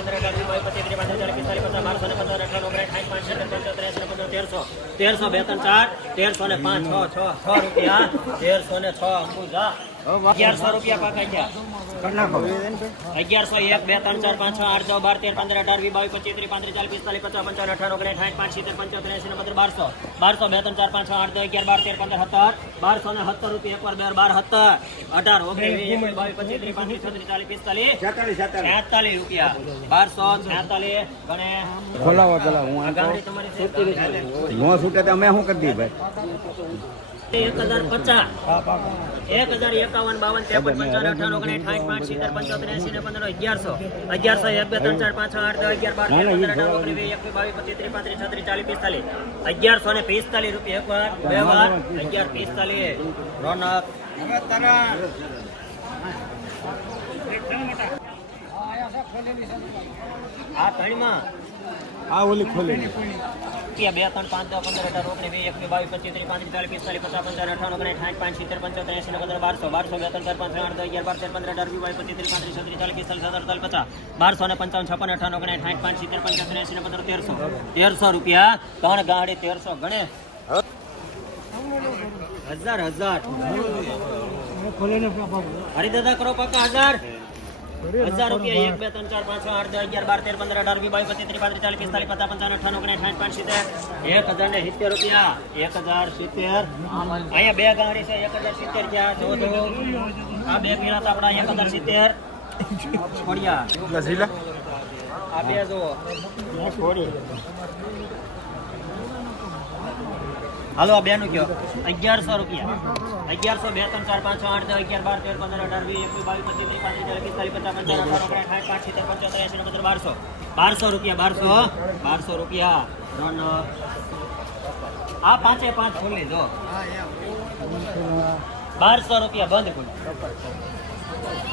પંદર અઢાર પચીસ ત્રીસ પાંત્રીસ ચાલીસ પિસ્તાલીસ પચાસ, બારસો ને પંદર અઠાણું ઓગણીસ સાઠ, પાંચ સત્તર, પંચોતેર એંસી પંદર તેરસો. તેરસો બે ત્રણ ચાર, તેરસો ને પાંચ, છ છ છ રૂપિયા, તેરસો ને છ અંબુજા અગિયારસો રૂપિયા પાકા ગયા અગિયારસો એક બે ત્રણ ચાર પાંચ છ આઠ નવ બાર તેર પંદર અઢાર વી બાવીસ પચીસ ત્રીસ પાંત્રીસ ચાલીસ પિસ્તાલીસ પચાસ પંચાવન અઠાર ઓગણીસ સાઠ પાંચ સિત્તેર પંચોતેર એસી પંદર બારસો. બારસો બે ત્રણ ચાર પાંચ છ આઠ દસ અગિયાર બાર તેર પંદર સત્તર. બારસો ને સત્તર રૂપિયા એકવાર બે બાર સત્તર. અઢાર ઓગણીસ બાવીસ પચીસ ત્રીસ પાંત્રીસ છત્રીસ ચાલીસ પિસ્તાલીસ. છેતાલીસ રૂપિયા. બારસો છેતાલીસ. ગણે. ખોલાવો પેલા હું તમારી નો છૂટે તો અમે શું કરી દઈએ ભાઈ? એક ત્રણ ચાર અગિયાર પચીસ ત્રીસ પાંત્રીસ છત્રીસ ચાલીસ અગિયારસો ને પિસ્તાલીસ રૂપિયા એક વાર બે અગિયાર પિસ્તાલીસ આ ઓલી ખોલી બે ત્રણ પાંચ દસ પંદર અઢાર ઓગણીસ વીસ એકવીસ બાવીસ પચીસ ત્રીસ પાંત્રીસ ચાલીસ પિસ્તાલીસ પચાસ પંચાવન અઠાવન ઓગણીસ સાઠ પાંચ સિત્તેર પંચોતેર એસી ને પંદર બારસો બારસો બે ત્રણ ચાર પાંચ આઠ દસ અગિયાર બાર તેર પંદર અઢાર વીસ બાવીસ પચીસ ત્રીસ પાંત્રીસ છત્રીસ ચાલીસ પિસ્તાલીસ સત્તર અડતાલીસ પચાસ બારસો ને પંચાવન છપ્પન અઠાવન ઓગણીસ સાઠ પાંચ સિત્તેર પંચોતેર એસી ને પંદર તેરસો. તેરસો રૂપિયા ત્રણ ગાડી તેરસો ગણે. હજાર હજાર. હરિદાદા કરો પાકા હજાર. હજાર રૂપિયા એક બે ત્રણ ચાર પાંચ છ આઠ દસ અગિયાર બાર તેર પંદર અઢાર વીસ બાવીસ પચીસ ત્રીસ પાંત્રીસ ચાલીસ પિસ્તાલીસ પચાસ પંચાવન અઠાણું ઓગણીસ સાઠ પાંચ સિત્તેર એક હજાર ને સિત્તેર રૂપિયા એક હજાર સિત્તેર. અહીંયા બે ગાડી છે એક હજાર સિત્તેર ક્યાં? જો જો આ બે પીણા આપણા એક હજાર સિત્તેર. ખોડિયા આ બે જુઓ. હાલો આ બેનું કયો? અગિયારસો રૂપિયા. અગિયારસો બે ત્રણ ચાર પાંચ છ આઠ દસ અગિયાર બાર તેર પંદર અઢાર વીસ એકવીસ બાવીસ પચીસ ત્રીસ પાંત્રીસ ચાલીસ પિસ્તાલીસ પચાસ પંચાવન અઠાવન સાઠ પાંચ સિત્તેર પંચોતેર એસી પંદર બારસો. બારસો રૂપિયા બારસો બારસો રૂપિયા. ત્રણ આ પાંચે પાંચ ખોલી દો બારસો રૂપિયા બંધ ખુલી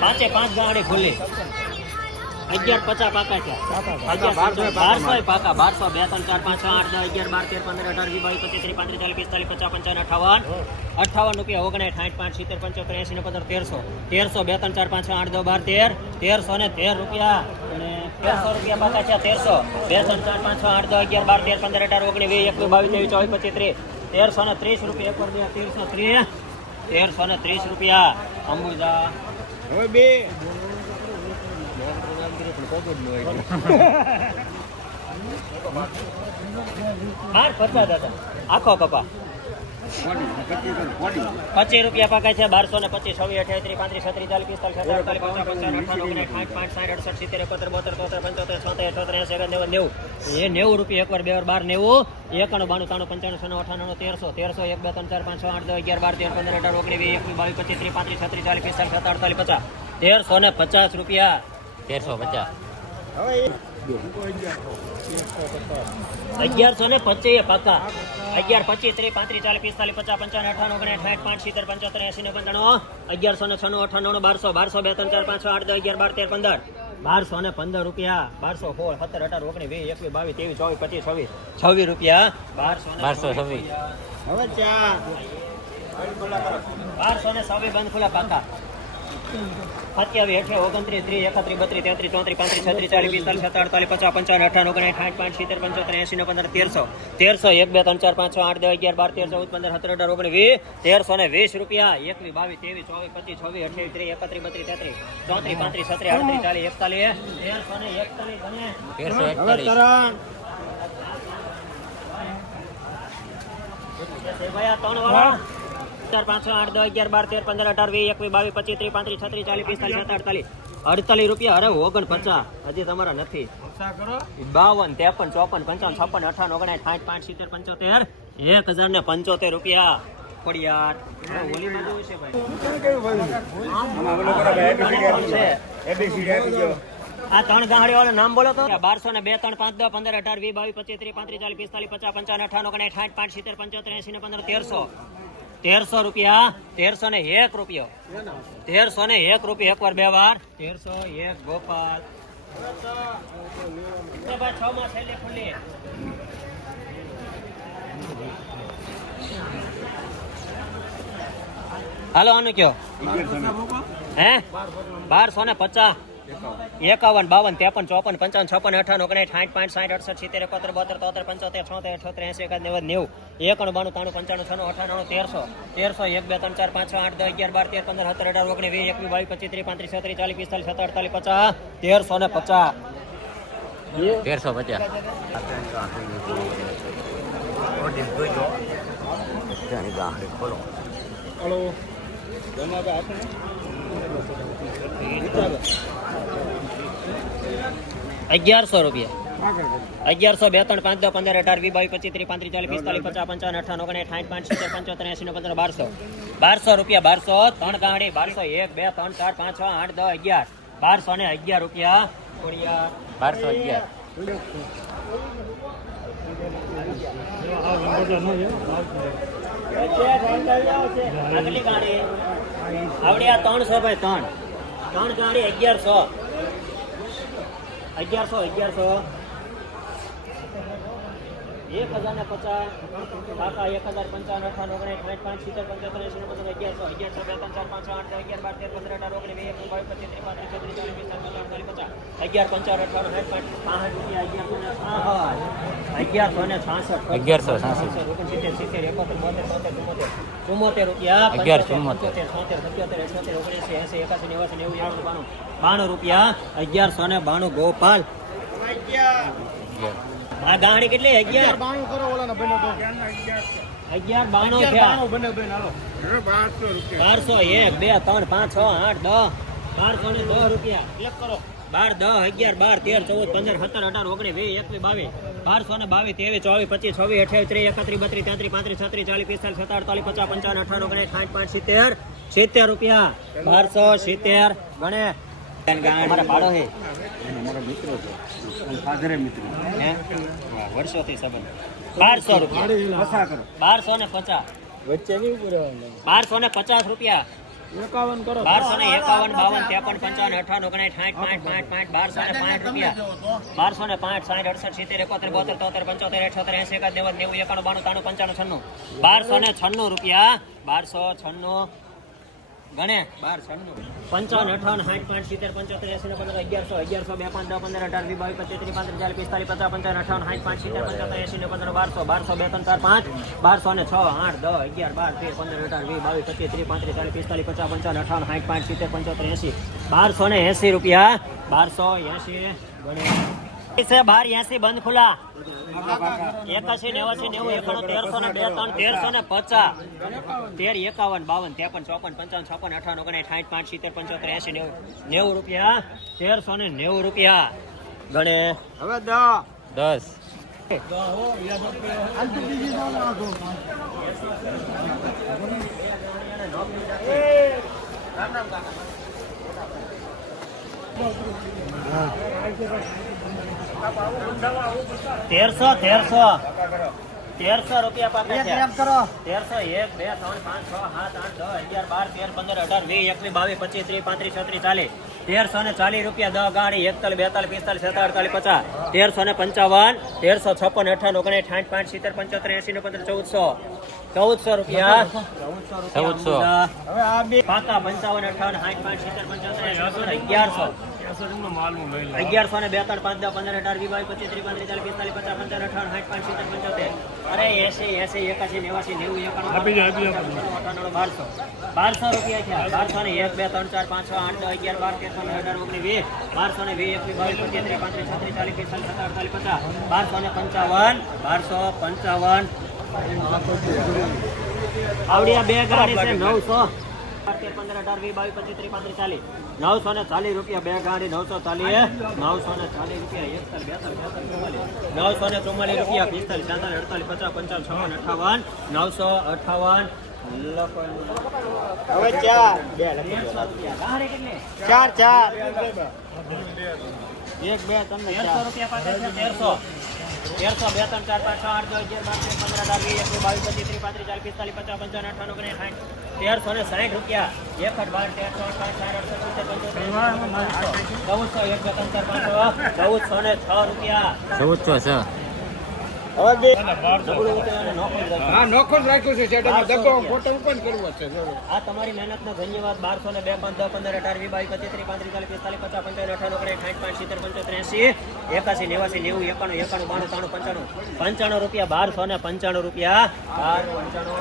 પાંચે પાંચ ગાડી ખુલી અગિયાર પચાસ પાકા છે. બારસો પાકા બારસો બે ત્રણ ચાર પાંચ છ આઠ દસ અગિયાર બાર તેર પંદર અઢાર વીસ બાવીસ પચીસ ત્રીસ પાંત્રીસ ચાલીસ પિસ્તાલીસ પચાસ પંચાવન અઠાવન. અઠાવન રૂપિયા ઓગણીસ સાઠ પાંચ સિત્તેર પંચોતેર એસી ને પંદર તેરસો. તેરસો બે ત્રણ ચાર પાંચ છ આઠ દસ બાર તેર. તેરસો ને તેર રૂપિયા. અને તેરસો રૂપિયા પાકા છે તેરસો. બે ત્રણ ચાર પાંચ છ આઠ દસ અગિયાર બાર તેર પંદર અઢાર ઓગણીસ વીસ એકવીસ બાવીસ ત્રેવીસ ચોવીસ પચીસ ત્રીસ. તેરસો ને ત્રીસ રૂપિયા એક રૂપિયા તેરસો ત્રીસ. તેરસો ને ત્રીસ રૂપિયા. અંબુજા. હવે બે. બાર પચાસ હતા આખો કપા. પચીસ રૂપિયા પાકે છે, બારસો ને પચીસ, છવ્વીસ, અઠ્યાવીસ, ત્રીસ, પાંત્રીસ, છત્રીસ, ચાલીસ, પિસ્તાલીસ સત્તાવીસ પચાસ પંચાવન અઠાવન સાઠ પાંચ સાઠ, અડસઠ, સિત્તેર, એકોતેર, બોતેર, તોતેર, પંચોતેર, છોતેર અઠોતેર એસી એકાવન, નેવું નેવું. એ નેવું રૂપિયા એકવાર, બે વાર, બાર, નેવું. એકાણું, બાણું, ત્રાણું, પંચાણું સો અઠાણું તેરસો. તેરસો, એક, બે, ત્રણ, ચાર, પાંચ, છ, આઠ, દસ, અગિયાર, બાર, તેર, પંદર, અઢાર, ઓગણીસ એક બાવીસ, પચીસ, ત્રીસ, પાંત્રીસ, છત્રીસ, ચાલીસ, પિસ્તાલીસ સત્તાવીસ અડતાલીસ પચાસ. તેરસો ને પચાસ રૂપિયા. તેરસો પચાસ. અગિયારસો ને પચીસ પાકા. અગિયાર પચીસ ત્રીસ પાંત્રીસ ચાલીસ પિસ્તાલીસ પચાસ પંચાવન અઠાણું ઓગણ સાઠ પાંચ સિત્તેર પંચોતેર એસી ને પંચાણું અગિયારસો ને છનું અઠાણું બારસો બારસો બે ત્રણ ચાર પાંચ છ આઠ દસ અગિયાર બાર તેર પંદર. બારસો ને પંદર રૂપિયા બારસો સોળ સત્તર અઢાર ઓગણીસ વીસ એકવીસ બાવીસ ત્રેવીસ ચોવીસ પચીસ છવ્વીસ. છવ્વીસ રૂપિયા. બારસો બારસો છવ્વીસ. હવે ચા બારસો ને છવ્વીસ બંધ ખુલ્લા પાકા. સત્યાવીસ અઠ્યાવીસ ઓગણત્રીસ ત્રીસ એકત્રીસ બત્રીસ તેત્રીસ ચોત્રીસ પાંત્રીસ છત્રીસ ચાલીસ પિસ્તાલીસ સત્તર અડતાલીસ પચાસ પંચાવન અઠાણું ઓગણીસ સાઠ પાંચ સિત્તેર પંચોતેર એસી નો પંદર તેરસો. તેરસો એક બે ત્રણ ચાર પાંચ છ આઠ દસ અગિયાર બાર તેર ચૌદ પંદર સત્તર અઢાર ઓગણીસ વીસ તેરસો ને વીસ રૂપિયા. એકવીસ બાવીસ ત્રેવીસ ચોવીસ પચીસ છવ્વીસ અઠ્યાવીસ ત્રીસ એકત્રીસ બત્રીસ તેત્રીસ ચોત્રીસ પાંત્રીસ છત્રીસ આડત્રીસ ચાલીસ એકતાલીસ તેરસો ને એકતાલીસ બને. તેરસો એકતાલીસ. ભાઈ આ ત્રણ વાળા. ચાર પાંચ આઠ દસ અગિયાર બાર તેર પંદર અઢાર વીસ એકવીસ બાવીસ પચીસ ત્રીસ પાંત્રીસ છત્રીસ ચાલીસ પિસ્તાલીસ સત્તા અડતાલીસ. અડતાલીસ રૂપિયા અરે ઓગણ પચાસ હજી તમારા નથી. બાવન ત્રેપન ચોપન પંચાવન છપ્પન અઠાવન ઓગણીસ સાઠ પાંચ સિત્તેર પંચોતેર એક હજાર ને પંચોતેર રૂપિયા. હોલીમાં જોયું છે ભાઈ. આ ત્રણ ગાંહડી વાળા નામ બોલો તો. બારસો ને બે ત્રણ પાંચ દસ પંદર અઢાર વીસ બાવીસ પચીસ ત્રીસ પાંત્રીસ ચાલીસ પિસ્તાલીસ પચાસ પંચાવન અઠાવન ઓગણીસ સાઠ પાંચ સિત્તેર પંચોતેર એસી ને પંદર તેરસો. તેરસો રૂપિયા તેરસો ને એક રૂપિયો. તેરસો ને એક રૂપિયા એક વાર બે વાર. તેરસો એક ગોપાલ. હાલો આનું કયો? હે? બારસો ને પચાસ. એકાવન બાવન ત્રેપન ચોપન પંચાવન છપ્પન અઠાવન ઓગણીસ સાઠ પાંચ સાઠ અડસઠ સિત્તેર એકોતેર બોતેર તોતેર પંચોતેર છોતેર અઠોતેર એસી એકાદ નેવું નેવું એકાણું બાણું ત્રાણું પંચાણું છનું અઠાણું તેરસો તેરસો એક બે ત્રણ ચાર પાંચ છ આઠ દસ અગિયાર બાર તેર પંદર સત્તર અઢાર ઓગણીસ વીસ એકવીસ બાવીસ પચીસ ત્રીસ પાંત્રીસ છત્રીસ ચાલીસ પિસ્તાલીસ સત્તર અડતાલીસ પચાસ તેરસો ને પચાસ. તેરસો પચાસ. અગિયારસો રૂપિયા. અગિયારસો બે ત્રણ પાંચ દો પંદર અઢાર વી બાવીસ પચીસ ત્રીસ પાંત્રીસ ચાલીસ પિસ્તાલીસ પચાસ પંચાવન અઠાવન ઓગણીસ સાઠ પાંચ સિત્તેર પંચોતેર એસી પંદર બારસો. બારસો રૂપિયા બારસો ત્રણ ગાડી બારસો એક બે ત્રણ ચાર પાંચ છ આઠ દસ અગિયાર. બારસો ને અગિયાર રૂપિયા. બારસો અગિયાર. આવડ્યા ત્રણસો ભાઈ ત્રણ. ત્રણ ગાડી અગિયારસો. અગિયારસો અગિયારસો. એક હજાર ને પચાસ કાકા એક હજાર પંચાવન અઠાવન ઓગણીસ સાઠ પાંચ સિત્તેર પંચોતેર એસી ને પંદર અગિયારસો અગિયારસો બે પંચાવન પાંચ આઠ અગિયાર બાર તેર પંદર અઢાર ઓગણીસ વીસ એકવીસ બાવીસ પચીસ ત્રીસ પાંત્રીસ છત્રીસ ચાલીસ પિસ્તાલીસ પચાસ અડતાલીસ પચાસ અગિયાર પંચાવન અઠાવન સાઠ પાંચ પાંસઠ રૂપિયા અગિયારસો ને છાસઠ અગિયારસો ને છાસઠ 1166. ઓગણસિત્તેર, સિત્તેર, એકોતેર, બોતેર, તોતેર, ચુમ્મોતેર. ચુમ્મોતેર રૂપિયા અગિયાર ચુમ્મોતેર. પંચોતેર, સત્યોતેર, અઠ્યોતેર, ઓગણીસી એંસી, એકાસી, નેવાસી, નેવું, એકાણું, બાણું. બાણું રૂપિયા અગિયારસો ને બાણું ગોપાલ આ કેટલી? અગિયાર. બાણું કરો ઓલાના બને તો અગિયાર બાણું થયા બને બેન હાલો. 1200 રૂપિયા. બારસો એક બે ત્રણ પાંચ છ આઠ દસ. બારસો રૂપિયા. એક કરો. બાર દસ અગિયાર બાર તેર ચૌદ પંદર સત્તર અઢાર ઓગણીસ વીસ એકવીસ બાવીસ. બારસો ને બાવીસ ત્રેવીસ ચોવીસ પચીસ છવ્વીસ અઠ્યાવીસ ત્રીસ એકત્રીસ બત્રીસ તેત્રીસ પાંત્રીસ છત્રીસ ચાલીસ પિસ્તાલીસ સત્તર અડતાલીસ પચાસ પંચાવન અઠાર ઓગણીસ સાઠ પાંચ સિત્તેર. સિત્તેર રૂપિયા. બારસો સિત્તેર. ગણે. અમારા પાડો હે. અમારા મિત્રો છે. ફાધરે મિત્ર. હે? વર્ષોથી સંબંધ. બારસો રૂપિયા. બારસો ને પચાસ. વચ્ચે નહીં પૂરવાનું બારસો ને પચાસ રૂપિયા. એકાવન કરો. બારસો ને એકાવન બાવન ત્રેપન પંચાવન અઠાવન ઓગણીસ સાઠ પાંચ પાંચ પાંચ બારસો ને પાંચ રૂપિયા. બારસો ને પાંચ સાઠ અડસઠ સિત્તેર એકોતેર બોતેર તોતેર પંચોતેર અઠોતેર એસી એકાદ નેવું નેવું એકાણું બાણું પંચાણું છન્નું. બારસો ને છન્નું રૂપિયા. બારસો છન્નું. ગણે? બાર પંચાવન અઠાવન સાઠ પાંચ સિત્તેર પંચોતેર એસી ને પંદર અગિયારસો અગિયારસો બે પાંચ દસ પંદર અઢાર વી બાવીસ પચીસ ત્રીસ પાંત્રીસ ચાલીસ પિસ્તાલીસ પચાસ પંચાવન અઠાવન સાઠ પાંચ સિત્તેર પંચોતેર એસી ને પંદર બારસો બારસો બે ત્રણ ચાર પાંચ બારસો ને છ આઠ દસ અગિયાર બાર તેર પંદર અઢાર વી બાવીસ પચીસ ત્રીસ પાંત્રીસ ચાલીસ પિસ્તાલીસ પચાસ પંચાવન અઠાવન સાઠ પાંચ સિત્તેર પંચોતેર એસી બારસો ને એસી રૂપિયા બારસો એસી ગણે. બાર એસી બંધ ખુલ્લા. એકાસી નેવાસી નેવું એકાણું તેરસો ને બે ત્રણ તેરસો ને પચાસ. તેર એકાવન બાવન ત્રેપન ચોપન પંચાવન છપ્પન અઠાવન ઓગણ સાઠ પાંચ સિત્તેર પંચોતેર એસી નેવું નેવું રૂપિયા તેરસો ને નેવું રૂપિયા. ગણે. હવે દસ. તેરસો તેરસો. તેરસો રૂપિયા પાકા છે. કરો. તેરસો એક બે ત્રણ પાંચ છ સાત આઠ દસ અગિયાર બાર તેર પંદર અઢાર વીસ એકવીસ બાવીસ પચીસ ત્રીસ પાંત્રીસ છત્રીસ ચાલીસ. તેરસો ને ચાલીસ રૂપિયા દસ ગાડી એકતાલીસ બેતાલીસ પિસ્તાલીસ અડતાલીસ પચાસ. તેરસો ને પંચાવન તેરસો છપ્પન અઠાણું ઓગણીસ ઠાઠ પાંચ સિત્તેર પંચોતેર એસી ને પંદર ચૌદસો. ચૌદસો રૂપિયા. ચૌદસો. રૂપિયા હવે આ બે પાકા પંચાવન અઠાવન સાઠ પાંચ સિત્તેર પંચોતેર અગિયારસો. અગિયારસો ને બે પાંચ દસ પંદર અઢાર વીસ બાવીસ પચીસ ત્રીસ પાંત્રીસ ચાલીસ પિસ્તાલીસ પચાસ પંચાવન અઠાવન સાઠ પાંચ સિત્તેર પંચોતેર. અરે એસી એસી એકાસી નેવાસી નેવું એકાણું બારસો બારસો. રૂપિયા થયા. બારસો ને એક બે ત્રણ ચાર પાંચ છ આઠ દસ અગિયાર બાર તેર પંદર અઢાર ઓગણીસ વીસ. બારસો ને વીસ એકવીસ બાવીસ પચીસ ત્રીસ પાંત્રીસ છત્રીસ ચાલીસ પિસ્તાલીસ સત્તર અડતાલીસ પચાસ. બારસો ને પંચાવન બારસો પંચાવન. આવડી આ બે ગાડી છે નવસો. તેર પંદર અઢાર વીસ બાવીસ પચીસ ત્રીસ પાંત્રીસ ચાલીસ. નવસો ને ચાલીસ રૂપિયા બે ગાડી નવસો ચાલીસ. નવસો ને ચાલીસ રૂપિયા એકતાલીસ બેતાલીસ બેતાલીસ નવસો ને ચુમ્માલીસ રૂપિયા પિસ્તાલીસ ચાલીસ અડતાલીસ પચાસ પંચાવન છવ્વન અઠાવન. નવસો અઠાવન. હવે ચાર. ચાર ચાર. એક બે તમને તેરસો રૂપિયા પાસે છે તેરસો. તેરસો બે ત્રણ ચાર પાંચ છ આઠ દસ અગિયાર બાર પંદર અઢાર વીસ એકવીસ બાવીસ પચીસ ત્રીસ પાંત્રીસ ચાલીસ પિસ્તાલીસ પચાસ પંચાવન અઠાણું ઓગણીસ સાઠ તેરસો ને સાઠ રૂપિયા. એકઠ બાર તેરસો ચૌદસો એક ચૌદસો ને છ રૂપિયા. ચૌદસો છ. તમારી મહેનતનો ધન્યવાદ. બારસો ને બે પાંચ દસ પંદર અઢાર વીસ બાવીસ પચીસ ત્રીસ પાંત્રીસ ચાલીસ પિસ્તાલીસ પચાસ પંચાવન અઠાણું ઓગણીસ સાઠ પાંચ સિત્તેર પંચોતેર એંસી એકાસી નેવાસી નેવું એકાણું એકાણું બાણું ત્રાણું પંચાણું પંચાણું રૂપિયા. બારસો ને પંચાણું રૂપિયા. બાર પંચાણું.